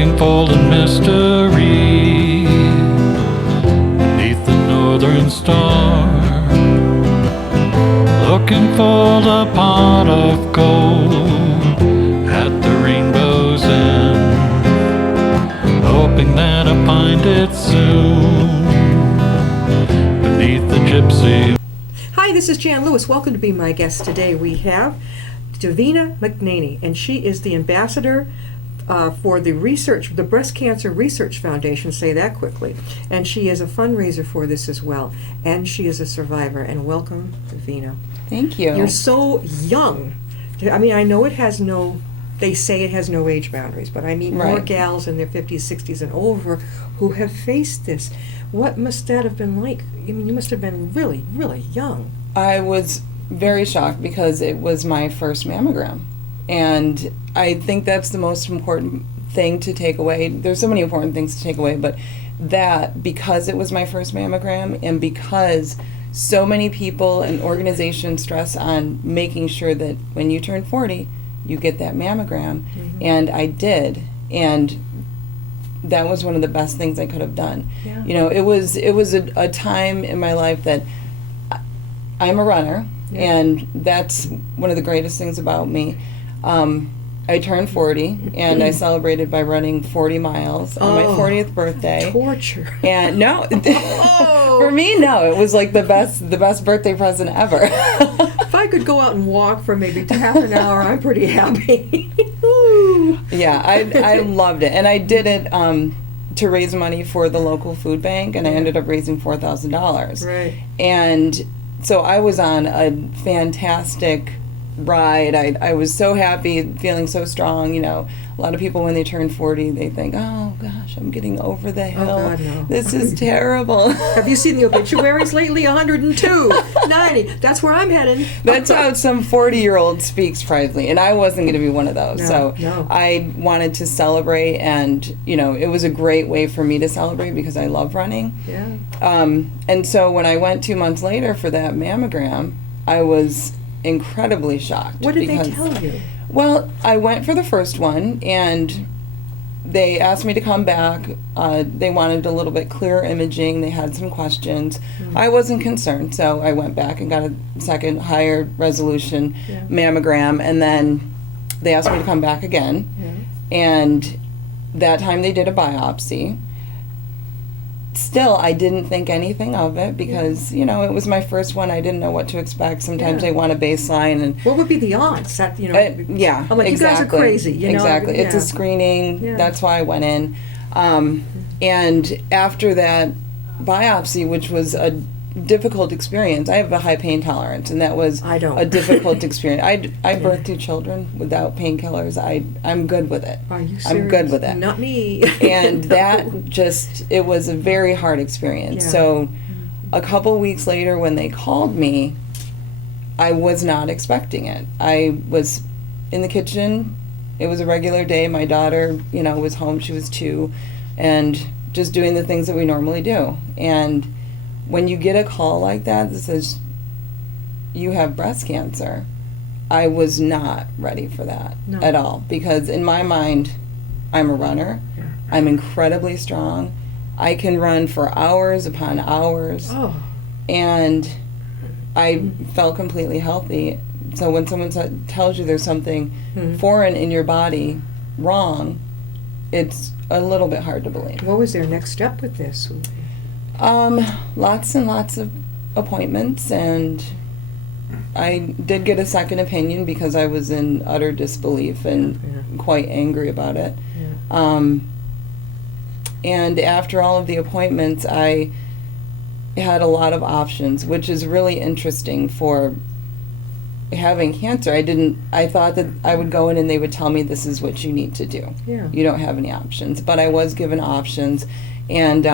looking for the mystery beneath the northern star, looking for the pot of gold at the rainbow's end, hoping that I find it soon beneath the gypsy. Hi, this is Jan Lewis. Welcome to be my guest today. We have Davina McNaney, and she is the ambassador for the Breast Cancer Research Foundation, say that quickly. And she is a fundraiser for this as well. And she is a survivor. And welcome, Davina. Thank you. You're so young. I mean, I know they say it has no age boundaries, but I meet more Right. gals in their 50s, 60s, and over who have faced this. What must that have been like? I mean, you must have been really, really young. I was very shocked because it was my first mammogram. And I think that's the most important thing to take away. There's so many important things to take away, but that because it was my first mammogram and because so many people and organizations stress on making sure that when you turn 40, you get that mammogram. Mm-hmm. And I did. And that was one of the best things I could have done. Yeah. You know, it was a time in my life that I'm a runner, Yeah. and that's one of the greatest things about me. I turned 40, and I celebrated by running 40 miles on my 40th birthday. Torture. And no, Oh. for me, no, it was like the best birthday present ever. If I could go out and walk for maybe half an hour, I'm pretty happy. Yeah, I loved it, and I did it to raise money for the local food bank, and I ended up raising $4,000. Right. And so I was on a fantastic ride. I was so happy, feeling so strong. You know, a lot of people when they turn 40, they think, "Oh gosh, I'm getting over the hill. Oh, God, no. This is terrible." Have you seen the obituaries lately? 102, 90. That's where I'm headed. That's how some 40-year-old speaks privately, and I wasn't going to be one of those. No, so no. I wanted to celebrate, and you know, it was a great way for me to celebrate because I love running. Yeah. And so when I went 2 months later for that mammogram, I was incredibly shocked. What did they because- tell you? Well, I went for the first one, and they asked me to come back. They wanted a little bit clearer imaging. They had some questions. I wasn't concerned, so I went back and got a second higher resolution Yeah. mammogram, and then they asked me to come back again. Yeah. And that time they did a biopsy. Still, I didn't think anything of it because, you know, it was my first one. I didn't know what to expect. Sometimes Yeah. they want a baseline, and What would be the odds? That, you know, yeah, I'm like, exactly. you guys are crazy. You know? Exactly. It's Yeah. a screening. Yeah. That's why I went in. And after that biopsy, which was a difficult experience, I have a high pain tolerance, and that was I don't. a difficult experience. I birthed 2 children without painkillers. I'm good with it. Are you serious? I'm good with it. Not me. And that it was a very hard experience. Yeah. So a couple weeks later when they called me, I was not expecting it. I was in the kitchen. It was a regular day. My daughter, you know, was home. She was 2, and just doing the things that we normally do. And when you get a call like that says you have breast cancer, I was not ready for that No. at all, because in my mind, I'm a runner. Yeah. I'm incredibly strong. I can run for hours upon hours, Oh. and I felt completely healthy. So when someone tells you there's something foreign in your body wrong, it's a little bit hard to believe. What was their next step with this? Lots and lots of appointments, and I did get a second opinion because I was in utter disbelief and quite angry about it. Yeah. And after all of the appointments, I had a lot of options, which is really interesting for having cancer. I thought that I would go in and they would tell me this is what you need to do. Yeah. You don't have any options. But I was given options, and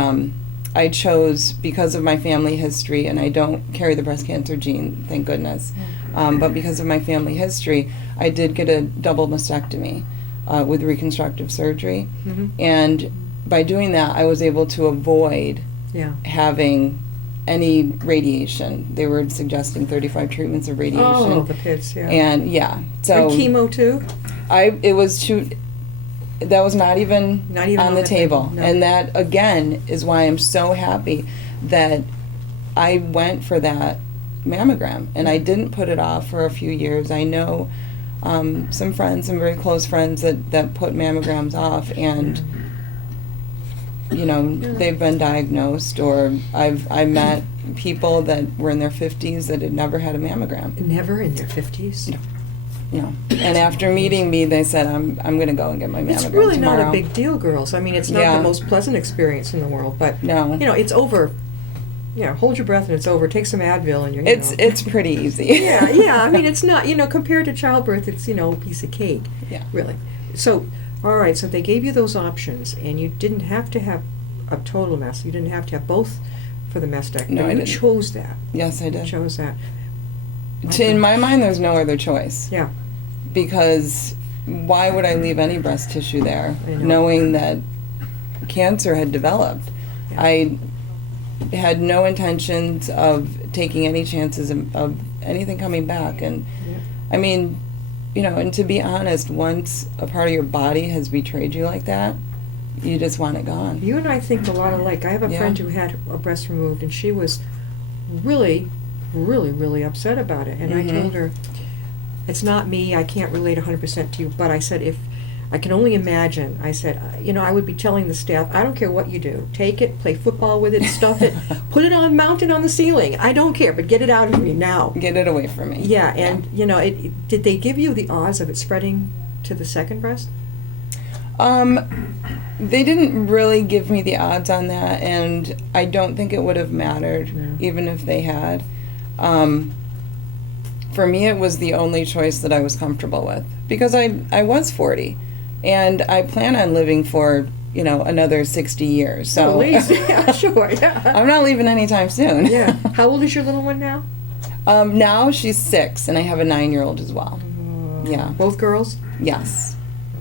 I chose, because of my family history, and I don't carry the breast cancer gene, thank goodness, but because of my family history, I did get a double mastectomy with reconstructive surgery. Mhm. And by doing that, I was able to avoid Yeah. having any radiation. They were suggesting 35 treatments of radiation. Oh, the pits, yeah. And yeah, so And chemo too? it was That was not even, Not even on the table. No. And that, again, is why I'm so happy that I went for that mammogram. And I didn't put it off for a few years. I know some friends, some very close friends that put mammograms off, and they've been diagnosed, or I met people that were in their 50s that had never had a mammogram. Never in their 50s? No. And after meeting me, they said, I'm going to go and get my mammogram It's really tomorrow. not a big deal, girls. I mean, it's not Yeah. the most pleasant experience in the world, but, No. it's over. Hold your breath and it's over. Take some Advil and you're, It's pretty easy. yeah. I mean, it's not, compared to childbirth, it's, a piece of cake. Yeah. Really. So, all right, so they gave you those options, and you didn't have to have a total mess. You didn't have to have both for the mastectomy. No, I you didn't. chose that. Yes, I You did. chose that. In my mind, there's no other choice. Yeah. Because why would I leave any breast tissue there, I know. knowing that cancer had developed? Yeah. I had no intentions of taking any chances of anything coming back. And Yeah. I mean, and to be honest, once a part of your body has betrayed you like that, you just want it gone. You and I think a lot alike. I have a Yeah. friend who had a breast removed, and she was really, really, really upset about it. And I Mhm. told her, it's not me, I can't relate 100% to you, but I said, if I can only imagine, I said, I would be telling the staff, I don't care what you do. Take it, play football with it, stuff it, put it on, mount it on the ceiling. I don't care, but get it out of me now. Get it away from me. Yeah, and, did they give you the odds of it spreading to the second breast? They didn't really give me the odds on that, and I don't think it would have mattered, No. even if they had. For me, it was the only choice that I was comfortable with, because I was 40, and I plan on living for, another 60 years. So At least, yeah, sure, yeah. I'm not leaving anytime soon. Yeah. How old is your little one now? Now she's 6, and I have a 9-year-old as well. Yeah. Both girls? Yes.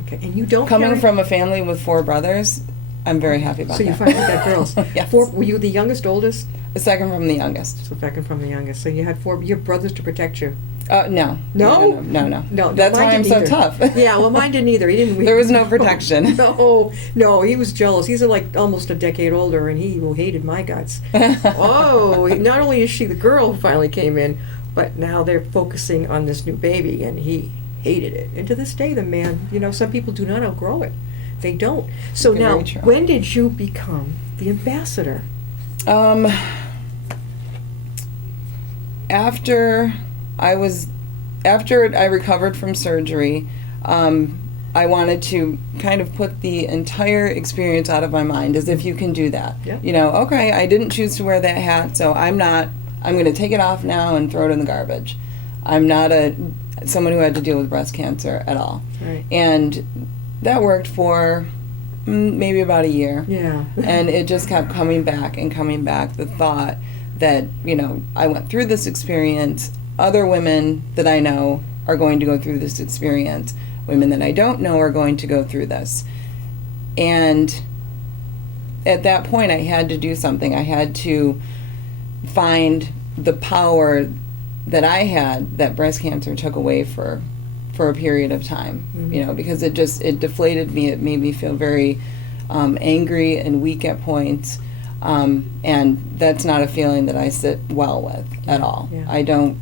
Okay, and you don't Coming carry- from a family with 4 brothers, I'm very happy about So that. you finally got girls. Yes. Were you the youngest, oldest? The second from the youngest. So second from the youngest. So you had 4. You have brothers to protect you. No. No? No. That's mine why I'm didn't so either. tough. Yeah, well, mine didn't either. He didn't. There was no protection. No, he was jealous. He's like almost a decade older, and he hated my guts. Oh, not only is she the girl who finally came in, but now they're focusing on this new baby, and he hated it. And to this day, the man, some people do not outgrow it. They don't. So Very now, true. when did you become the ambassador? After I recovered from surgery, I wanted to kind of put the entire experience out of my mind, as if you can do that. Yeah. Okay, I didn't choose to wear that hat, so I'm going to take it off now and throw it in the garbage. I'm not someone who had to deal with breast cancer at all. Right. And that worked for maybe about a year. Yeah. And it just kept coming back and coming back. The thought that, I went through this experience. Other women that I know are going to go through this experience. Women that I don't know are going to go through this. And at that point, I had to do something. I had to find the power that I had that breast cancer took away for a period of time, because it deflated me. It made me feel very angry and weak at points. And that's not a feeling that I sit well with at all. Yeah. I don't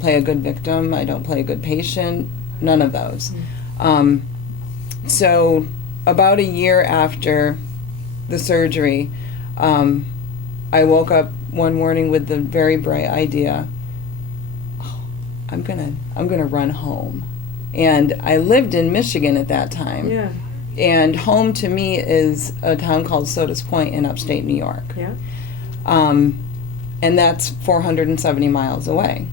play a good victim. I don't play a good patient. None of those. So about a year after the surgery, I woke up one morning with the very bright idea, I'm gonna run home. And I lived in Michigan at that time. Yeah. And home to me is a town called Sodas Point in upstate New York. Yeah. And that's 470 miles away.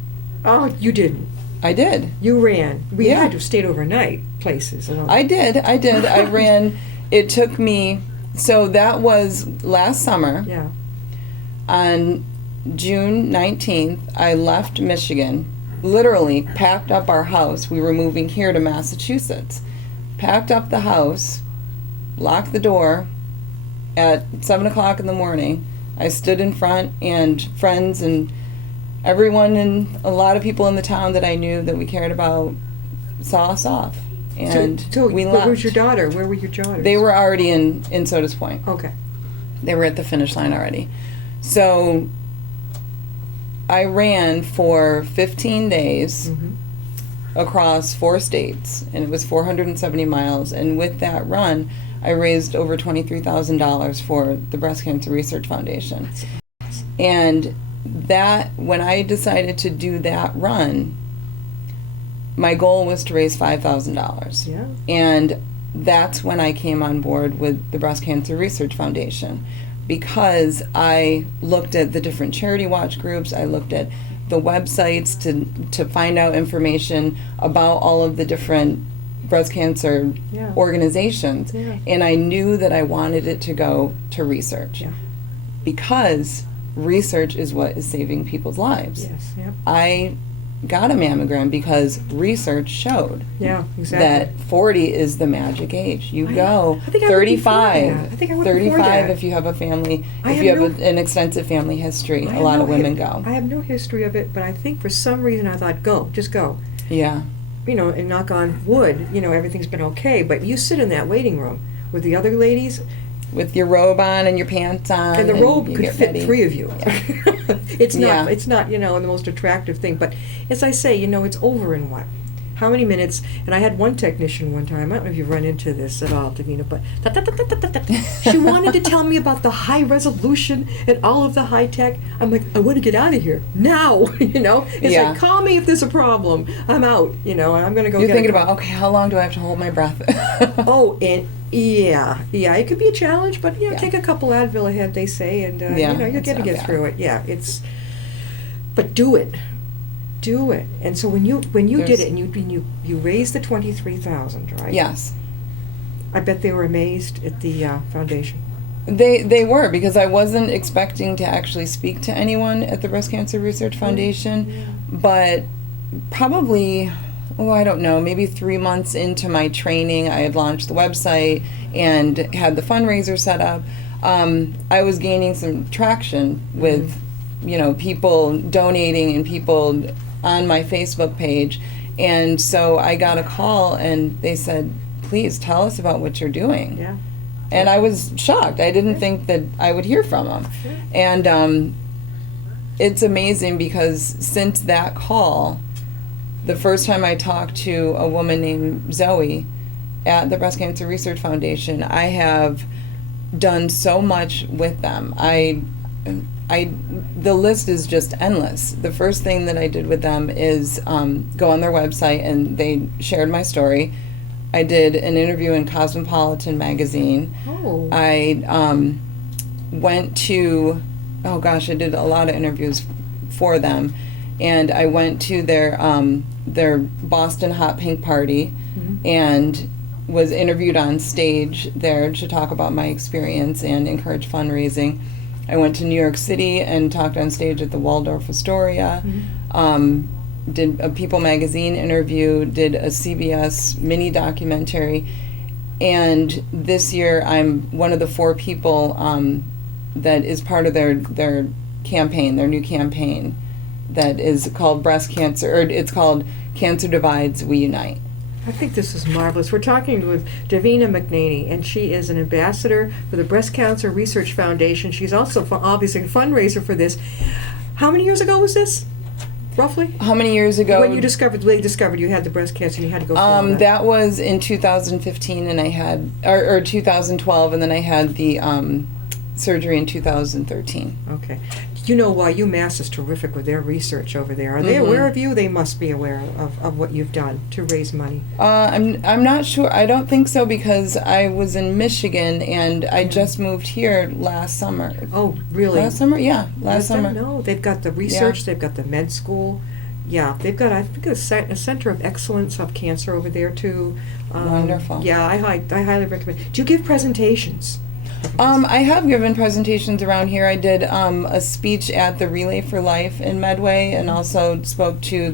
Oh, you didn't. I did. You ran. We Yeah. had to have stayed overnight places. And all. I did. I ran. It took me, so that was last summer. Yeah. On June 19th, I left Michigan, literally packed up our house. We were moving here to Massachusetts. Packed up the house, locked the door at 7 o'clock in the morning. I stood in front, and friends and everyone and a lot of people in the town that I knew that we cared about saw us off. and so we where left. was your daughter? Where were your daughters? They were already in Sodas Point. Okay. They were at the finish line already. So I ran for 15 days across 4 states, and it was 470 miles. And with that run, I raised over $23,000 for the Breast Cancer Research Foundation. And that, when I decided to do that run, my goal was to raise $5,000. Yeah. And that's when I came on board with the Breast Cancer Research Foundation, because I looked at the different charity watch groups, I looked at the websites to find out information about all of the different breast cancer Yeah. organizations, Yeah. and I knew that I wanted it to go to research, Yeah. because research is what is saving people's lives. Yes. Yep. I got a mammogram because research showed Yeah. Exactly. that 40 is the magic age. You I go think I went before 35. that. I think I went before 35 that. if you have a family, I if have you have no- an extensive family history, I a have lot no of women hi- go. I have no history of it, but I think for some reason I thought, just go. Yeah. You know, and knock on wood, everything's been okay. But you sit in that waiting room with the other ladies, With your robe on and your pants on. and the robe you could get fit ready. 3 of you. It's not. Yeah. It's not. The most attractive thing. But as I say, it's over in what? How many minutes? And I had one technician one time. I don't know if you've run into this at all, Davina, but she wanted to tell me about the high resolution and all of the high tech. I'm like, I want to get out of here now. It's Yeah. like, call me if there's a problem. I'm out. And I'm going to go. You're get thinking a about, okay, how long do I have to hold my breath? Oh, and yeah, it could be a challenge, but Yeah. take a couple Advil ahead, they say, and Yeah, you're it's going to not get bad. through it. Yeah, but do it. And so when you did There's- it and you raised the 23,000, right? Yes. I bet they were amazed at the foundation. They were, because I wasn't expecting to actually speak to anyone at the Breast Cancer Research Foundation, but probably, I don't know, maybe 3 months into my training, I had launched the website and had the fundraiser set up. I was gaining some traction with, people donating and people on my Facebook page. And so I got a call and they said, please tell us about what you're doing. Yeah. And I was shocked. I didn't think that I would hear from them. And it's amazing because since that call, the first time I talked to a woman named Zoe at the Breast Cancer Research Foundation, I have done so much with them. The list is just endless. The first thing that I did with them is go on their website, and they shared my story. I did an interview in Cosmopolitan magazine. Oh. I went to, I did a lot of interviews for them, and I went to their Boston Hot Pink party, and was interviewed on stage there to talk about my experience and encourage fundraising. I went to New York City and talked on stage at the Waldorf Astoria. Did a People magazine interview, did a CBS mini documentary, and this year I'm one of the 4 people that is part of their campaign, their new campaign, that is called Breast Cancer, or it's called Cancer Divides, We Unite. I think this is marvelous. We're talking with Davina McNaney, and she is an ambassador for the Breast Cancer Research Foundation. She's also obviously a fundraiser for this. How many years ago was this, roughly? How many years ago? When they discovered you had the breast cancer and you had to go through that. That was in 2015, and I had, or 2012, and then I had the surgery in 2013. Okay. UMass is terrific with their research over there. Are they aware of you? They must be aware of what you've done to raise money. I'm not sure. I don't think so, because I was in Michigan and I just moved here last summer. Oh, really? Last summer? Yeah, last summer. No, they've got the research, they've got the med school. Yeah, they've got, I think, a center of excellence of cancer over there, too. Wonderful. Yeah, I highly recommend. Do you give presentations? I have given presentations around here. I did a speech at the Relay for Life in Medway, and also spoke to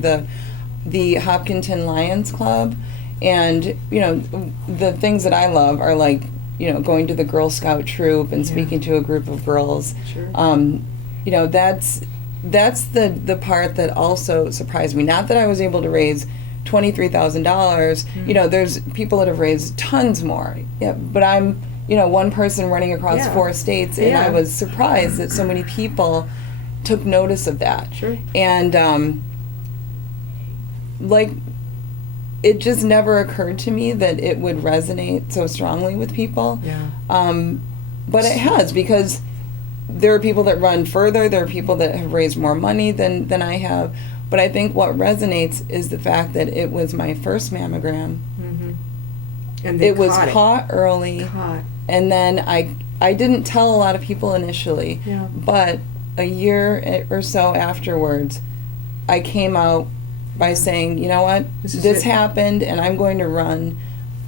the Hopkinton Lions Club. And the things that I love are like going to the Girl Scout troop and speaking to a group of girls. Sure. That's the part that also surprised me. Not that I was able to raise $23,000. You know, there's people that have raised tons more. Yeah, but I'm, you know, one person running across Yeah. 4 states, and I Yeah. was surprised that so many people took notice of that. Sure. And like, it just never occurred to me that it would resonate so strongly with people. Yeah. But it has, because there are people that run further, there are people that have raised more money than I have. But I think what resonates is the fact that it was my first mammogram. Mm-hmm. And they It was caught caught early, Caught. and then I didn't tell a lot of people initially, Yeah. but a year or so afterwards, I came out by saying, you know what, This is this it. happened, and I'm going to run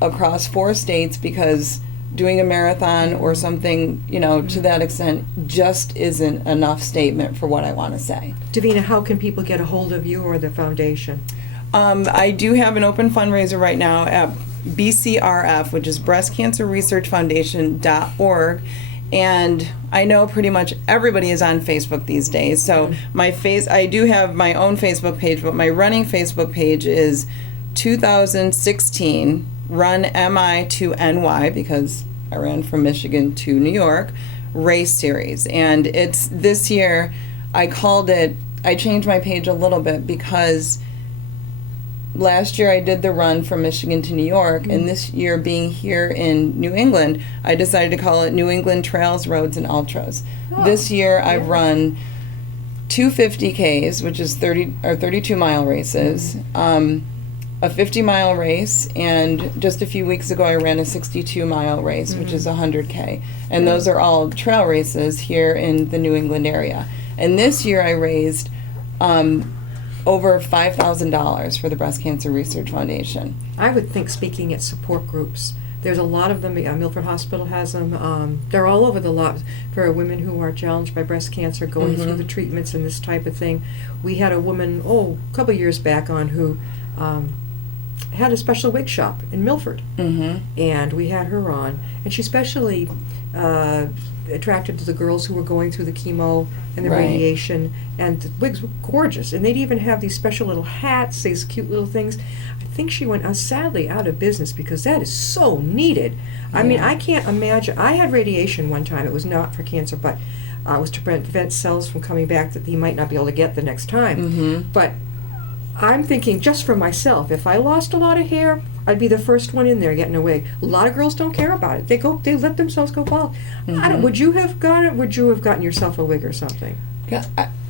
across 4 states because doing a marathon or something, you know, to that extent just isn't enough statement for what I want to say. Davina, how can people get a hold of you or the foundation? I do have an open fundraiser right now at BCRF, which is Breast Cancer Research Foundation.org. And I know pretty much everybody is on Facebook these days. So I do have my own Facebook page, but my running Facebook page is 2016 Run MI to NY, because I ran from Michigan to New York, race series. And it's this year, I changed my page a little bit because last year I did the run from Michigan to New York, and this year, being here in New England, I decided to call it New England Trails, Roads, and Ultras. Oh, This year I've yeah. run 2 50Ks, which is 32-mile races, a 50-mile race, and just a few weeks ago I ran a 62-mile race, which is 100K. And those are all trail races here in the New England area. And this year I raised over $5,000 for the Breast Cancer Research Foundation. I would think speaking at support groups. There's a lot of them. Milford Hospital has them. They're all over the lot for women who are challenged by breast cancer, going through the treatments and this type of thing. We had a woman, a couple years back on, who had a special wig shop in Milford. And we had her on. And she especially attracted to the girls who were going through the chemo and the Right. radiation. And the wigs were gorgeous. And they'd even have these special little hats, these cute little things. I think she went sadly out of business because that is so needed. I mean, I can't imagine. I had radiation one time. It was not for cancer, but it was to prevent cells from coming back that you might not be able to get the next time. But I'm thinking, just for myself, if I lost a lot of hair, I'd be the first one in there getting a wig. A lot of girls don't care about it. They let themselves go bald. I don't, would you have got it? Would you have gotten yourself a wig or something? Yeah,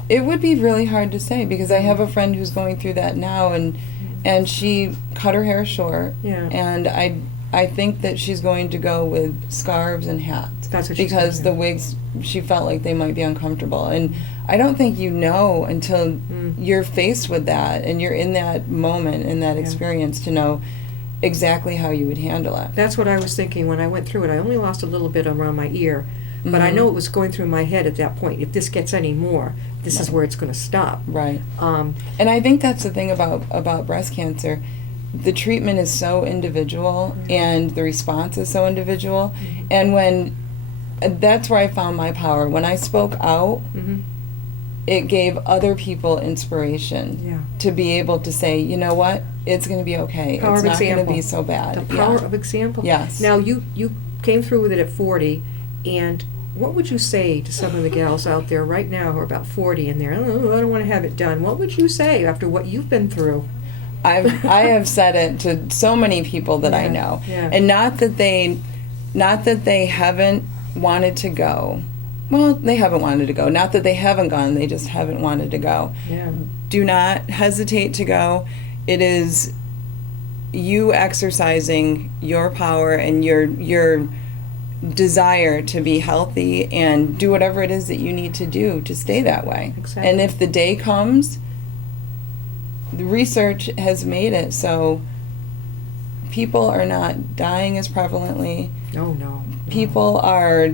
it would be really hard to say, because I have a friend who's going through that now, and she cut her hair short. Yeah. And I think that she's going to go with scarves and hats. That's what she's because gonna the wigs, she felt like they might be uncomfortable. And I don't think you know until you're faced with that and you're in that moment, in that experience, to know exactly how you would handle it. That's what I was thinking when I went through it. I only lost a little bit around my ear, but I know it was going through my head at that point. If this gets any more, this is where it's going to stop. Right. And I think that's the thing about breast cancer. The treatment is so individual, and the response is so individual. And that's where I found my power. When I spoke out, it gave other people inspiration to be able to say, you know what, it's going to be okay. Power it's of not going to example. be so bad. The power of example. Yes. Now, you came through with it at 40, and what would you say to some of the gals out there right now who are about 40 and they're, oh, I don't want to have it done? What would you say after what you've been through? I have said it to so many people that I know, and not that they haven't wanted to go. Well, they haven't wanted to go. Not that they haven't gone. They just haven't wanted to go. Yeah. Do not hesitate to go. It is you exercising your power and your desire to be healthy and do whatever it is that you need to do to stay that way. Exactly. And if the day comes, the research has made it so people are not dying as prevalently. Oh, no. People are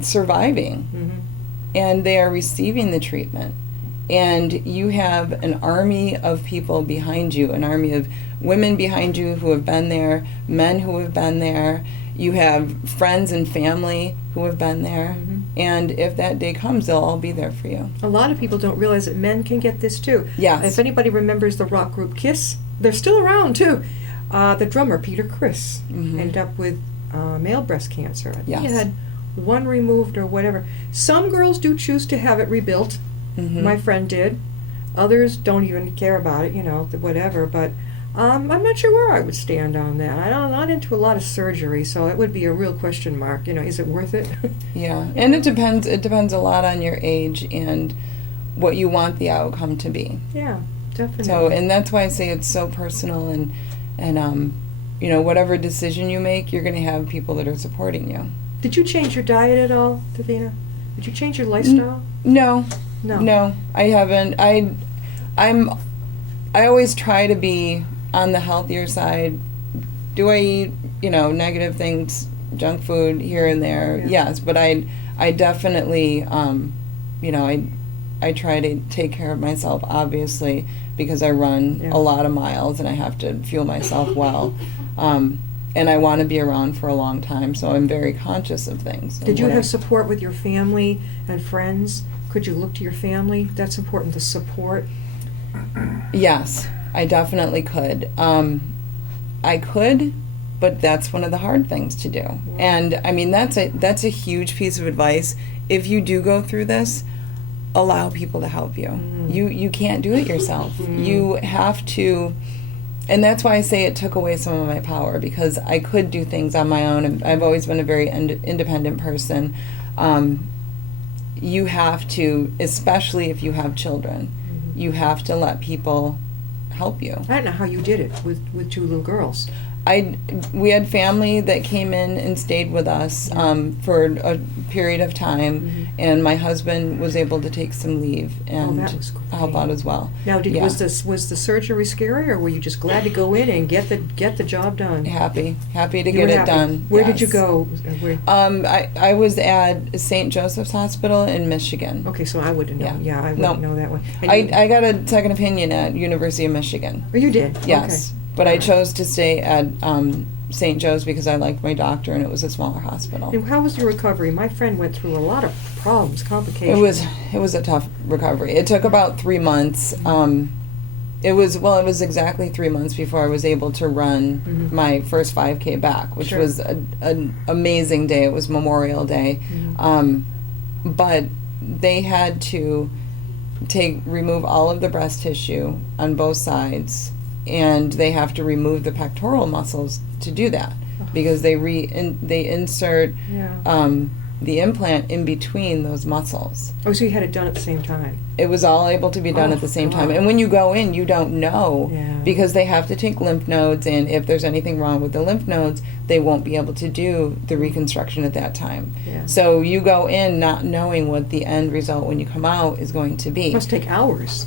surviving, and they are receiving the treatment. And you have an army of people behind you, an army of women behind you who have been there, men who have been there. You have friends and family who have been there. And if that day comes, they'll all be there for you. A lot of people don't realize that men can get this too. Yes. If anybody remembers the rock group Kiss, they're still around too. The drummer Peter Criss Mhm. ended up with male breast cancer. I think he Yes. had one removed or whatever. Some girls do choose to have it rebuilt. Mhm. My friend did. Others don't even care about it, whatever. But I'm not sure where I would stand on that. I'm not into a lot of surgery, so it would be a real question mark. Is it worth it? Yeah, and it depends. It depends a lot on your age and what you want the outcome to be. Yeah, definitely. So, and that's why I say it's so personal, and whatever decision you make, you're going to have people that are supporting you. Did you change your diet at all, Davina? Did you change your lifestyle? No, No. no, I haven't. I always try to be on the healthier side. Do I eat, negative things, junk food here and there? Yeah. Yes, but I definitely, I try to take care of myself, obviously, because I run Yeah. a lot of miles and I have to fuel myself well. And I want to be around for a long time, so I'm very conscious of things. Did you have support with your family and friends? Could you look to your family? That's important, the support. Yes, I definitely could. I could, but that's one of the hard things to do. And I mean, that's a huge piece of advice. If you do go through this, allow people to help you. You can't do it yourself. You have to, and that's why I say it took away some of my power, because I could do things on my own. And I've always been a very independent person. You have to, especially if you have children, you have to let people help you. I don't know how you did it with two little girls. We had family that came in and stayed with us for a period of time, and my husband was able to take some leave and that was great. help out as well. Now, Yeah. was the surgery scary, or were you just glad to go in and get the job done? Happy to You get were it happy. done. Where did you Yes. go? I was at St. Joseph's Hospital in Michigan. Okay, so I wouldn't know. Yeah. Yeah, I No. wouldn't know that one. And I got a second opinion at University of Michigan. oh, you did? Yes, but I chose to stay at St. Joe's because I liked my doctor and it was a smaller hospital. Okay. And how was your recovery? My friend went through a lot of problems, complications. It was a tough recovery. It took about 3 months. It was exactly 3 months before I was able to run my first 5K back, which Sure. was an amazing day. It was Memorial Day, but they had to remove all of the breast tissue on both sides, and they have to remove the pectoral muscles to do that because they insert Yeah. the implant in between those muscles. Oh, so you had it done at the same time? It was all able to be done Oh, at the same God. time. And when you go in, you don't know Yeah. because they have to take lymph nodes, and if there's anything wrong with the lymph nodes, they won't be able to do the reconstruction at that time. Yeah. So you go in not knowing what the end result when you come out is going to be. It must take hours.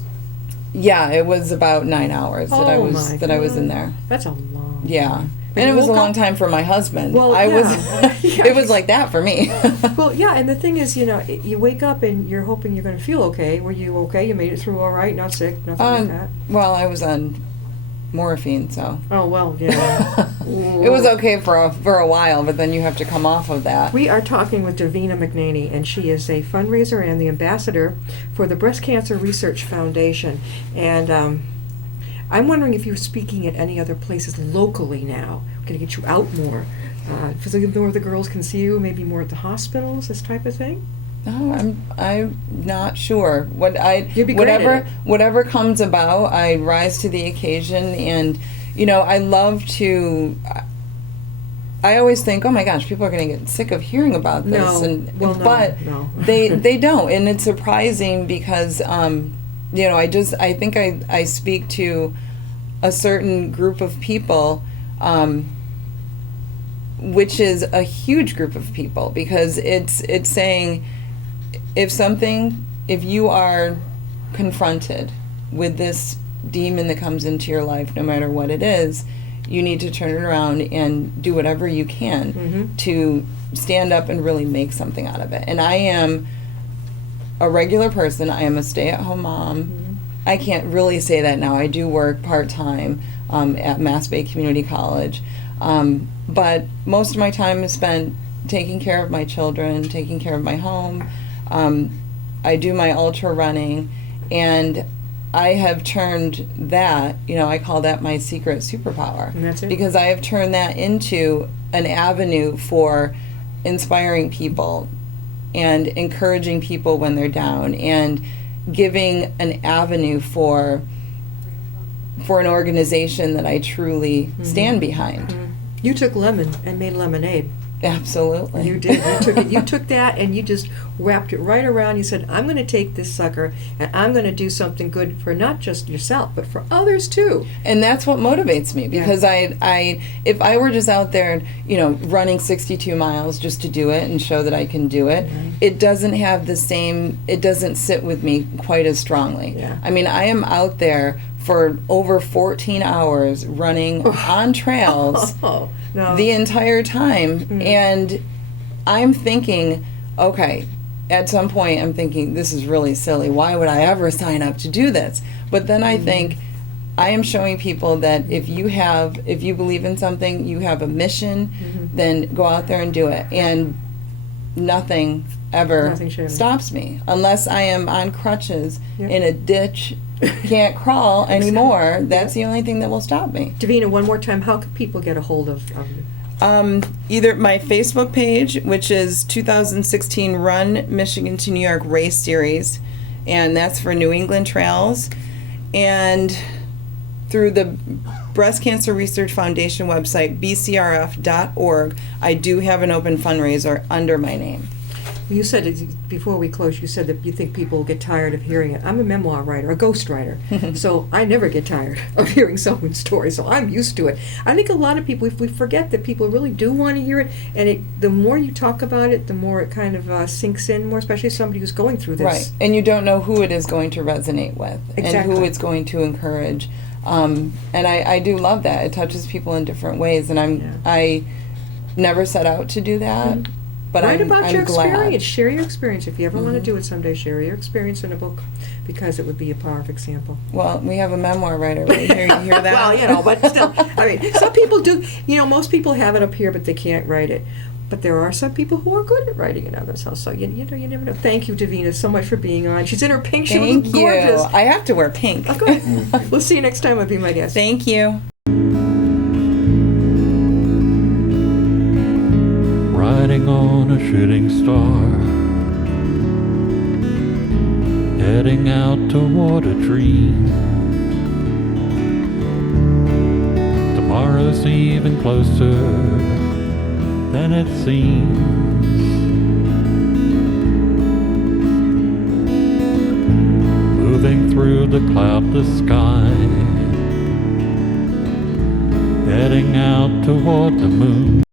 Yeah, it was about 9 hours that I Oh, was my in God. there. That's a long Yeah. time. But And you it was a woke long up- time for my husband. Well, I yeah. was Yeah. it was like that for me. Well, yeah, and the thing is, you wake up and you're hoping you're going to feel okay. Were you okay? You made it through all right? Not sick? Nothing like that? Well, I was on morphine, so Oh, well, yeah. it was okay for a while, but then you have to come off of that. We are talking with Davina McNaney, and she is a fundraiser and the ambassador for the Breast Cancer Research Foundation. And I'm wondering if you're speaking at any other places locally now. We're going to get you out more. So more of the girls can see you, maybe more at the hospitals, this type of thing? No, I'm not sure. You'd be great at it. Whatever comes about, I rise to the occasion, and I love to. I always think, oh my gosh, people are going to get sick of hearing about this, No. Well, no, but no. they don't, and it's surprising because I think I speak to a certain group of people. Which is a huge group of people, because it's saying if you are confronted with this demon that comes into your life, no matter what it is, you need to turn it around and do whatever you can to stand up and really make something out of it. And I am a regular person. I am a stay-at-home mom. I can't really say that now. I do work part-time at Mass Bay Community College. But most of my time is spent taking care of my children, taking care of my home. I do my ultra running, and I have turned that, I call that my secret superpower. And that's it. Because I have turned that into an avenue for inspiring people and encouraging people when they're down and giving an avenue for an organization that I truly stand behind. You took lemon and made lemonade. Absolutely. You did. You took it. You took that and you just wrapped it right around. You said, "I'm going to take this sucker and I'm going to do something good for not just yourself, but for others too." And that's what motivates me, because I if I were just out there, running 62 miles just to do it and show that I can do it, it doesn't have the same. It doesn't sit with me quite as strongly. Yeah. I mean, I am out there for over 14 hours running on trails. Oh, no. The entire time, and I'm thinking, okay, at some point I'm thinking, this is really silly. Why would I ever sign up to do this? But then I think, I am showing people that if you believe in something, you have a mission, then go out there and do it. And nothing ever stops me, unless I am on crutches in a ditch, can't crawl anymore. That's the only thing that will stop me. Davina, one more time, how can people get a hold of you? Either my Facebook page, which is 2016 Run Michigan to New York Race Series, and that's for New England Trails, and through the Breast Cancer Research Foundation website, bcrf.org, I do have an open fundraiser under my name. You said, before we close, you said that you think people will get tired of hearing it. I'm a memoir writer, a ghost writer, so I never get tired of hearing someone's story, so I'm used to it. I think a lot of people, if we forget that people really do want to hear it, and the more you talk about it, the more it kind of sinks in more, especially somebody who's going through this. Right, and you don't know who it is going to resonate with, and who it's going to encourage. And I do love that. It touches people in different ways, and I never set out to do that. But Write I'm about your glad. experience. Share your experience. If you ever want to do it someday, share your experience in a book, because it would be a powerful example. Well, we have a memoir writer right here. You hear that? Well, but still, I mean, some people do. Most people have it up here, but they can't write it. But there are some people who are good at writing in others' house. So you never know. Thank you, Davina, so much for being on. She's in her pink. She looks gorgeous. I have to wear pink. Oh, good. We'll see you next time. I'll be my guest. Thank you. Riding on a shooting star, heading out toward a dream. Tomorrow's even closer than it seems. Moving through the cloudless sky, heading out toward the moon.